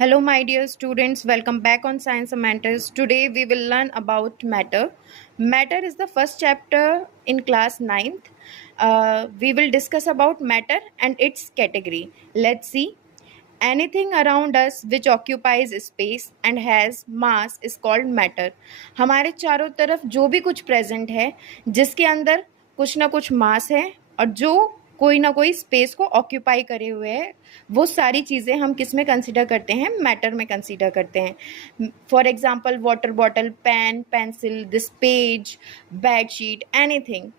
Hello, my dear students. Welcome back on Science Matters. Today we will learn about matter. Matter is the first chapter in class ninth. We will discuss about matter and its category. Let's see. Anything around us which occupies space and has mass is called matter. हमारे चारों तरफ जो भी कुछ present है, जिसके अंदर कुछ ना कुछ मास है और जो कोई ना कोई स्पेस को ऑक्यूपाई करे हुए है, वो सारी चीज़ें हम किस में कंसिडर करते हैं? मैटर में कंसिडर करते हैं. For example water bottle, pen, pencil, this page, bed sheet, anything.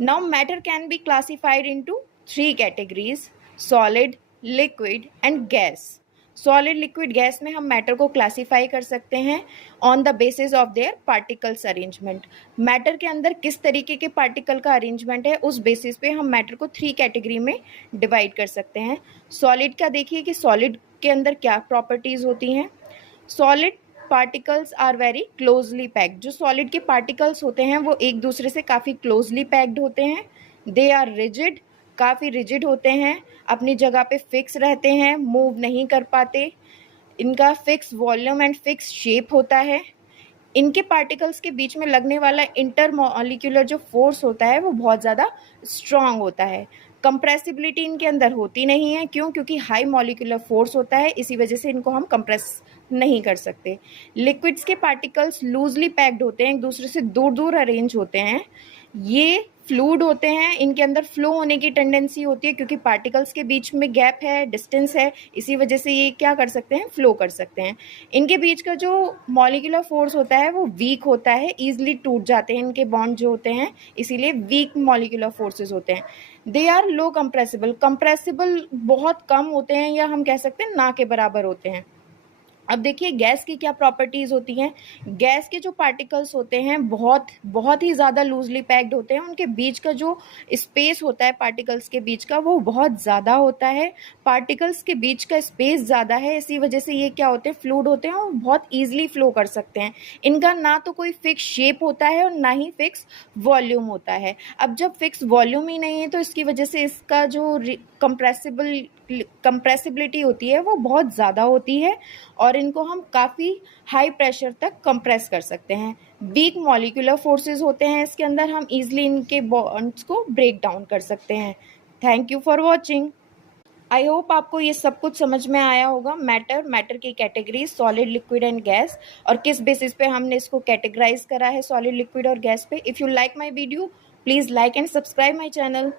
Now, matter can be classified into three categories: solid, liquid and gas. Solid, liquid, gas में हम मैटर को क्लासीफाई कर सकते हैं on the basis of their particles arrangement. Matter के अंदर किस तरीके के पार्टिकल का अरेंजमेंट है, उस बेसिस पे हम मैटर को थ्री कैटेगरी में डिवाइड कर सकते हैं. सॉलिड का देखिए कि सॉलिड के अंदर क्या प्रॉपर्टीज़ होती हैं. Solid particles are very closely packed. जो सॉलिड के पार्टिकल्स होते हैं वो एक दूसरे से काफ़ी क्लोजली पैक्ड होते हैं. दे आर रिजिड, काफ़ी रिजिड होते हैं, अपनी जगह पे फिक्स रहते हैं, मूव नहीं कर पाते. इनका fix volume and fix shape होता है. इनके पार्टिकल्स के बीच में लगने वाला इंटरमॉलिक्यूलर जो फोर्स होता है वो बहुत ज़्यादा स्ट्रॉन्ग होता है. कंप्रेसिबिलिटी इनके अंदर होती नहीं है. क्यों? क्योंकि हाई मॉलिक्यूलर फोर्स होता है, इसी वजह से इनको हम कंप्रेस नहीं कर सकते. लिक्विड्स के पार्टिकल्स लूजली पैक्ड होते हैं, एक दूसरे से दूर दूर अरेंज होते हैं. ये फ्लूइड होते हैं, इनके अंदर फ्लो होने की टेंडेंसी होती है क्योंकि पार्टिकल्स के बीच में गैप है, डिस्टेंस है, इसी वजह से ये क्या कर सकते हैं? फ्लो कर सकते हैं. इनके बीच का जो मॉलिक्यूलर फोर्स होता है वो वीक होता है, ईजिली टूट जाते हैं इनके बॉन्ड जो होते हैं, इसीलिए वीक मॉलिक्यूलर फोर्सेस होते हैं. They are low compressible. Compressible बहुत कम होते हैं या हम कह सकते हैं ना के बराबर होते हैं. अब देखिए गैस की क्या प्रॉपर्टीज़ होती हैं. गैस के जो पार्टिकल्स होते हैं बहुत बहुत ही ज़्यादा लूजली पैक्ड होते हैं. उनके बीच का जो स्पेस होता है पार्टिकल्स के बीच का वो बहुत ज़्यादा होता है. पार्टिकल्स के बीच का स्पेस ज़्यादा है, इसी वजह से ये क्या होते हैं? फ्लूइड होते हैं और बहुत ईजिली फ्लो कर सकते हैं. इनका ना तो कोई फिक्स शेप होता है और ना ही फिक्स वॉल्यूम होता है. अब जब फिक्स वॉल्यूम ही नहीं है तो इसकी वजह से इसका जो कंप्रेसिबिलिटी होती है वो बहुत ज़्यादा होती है और इनको हम काफ़ी हाई प्रेशर तक कंप्रेस कर सकते हैं. वीक मॉलिक्यूलर फोर्सेस होते हैं इसके अंदर, हम इजीली इनके बॉन्ड्स को ब्रेक डाउन कर सकते हैं. Thank you for watching. I hope आपको ये सब कुछ समझ में आया होगा. मैटर की category solid, liquid and gas, और किस बेसिस पे हमने इसको कैटेगराइज करा है सॉलिड, लिक्विड और गैस पे. If you like my video, please like and subscribe my channel.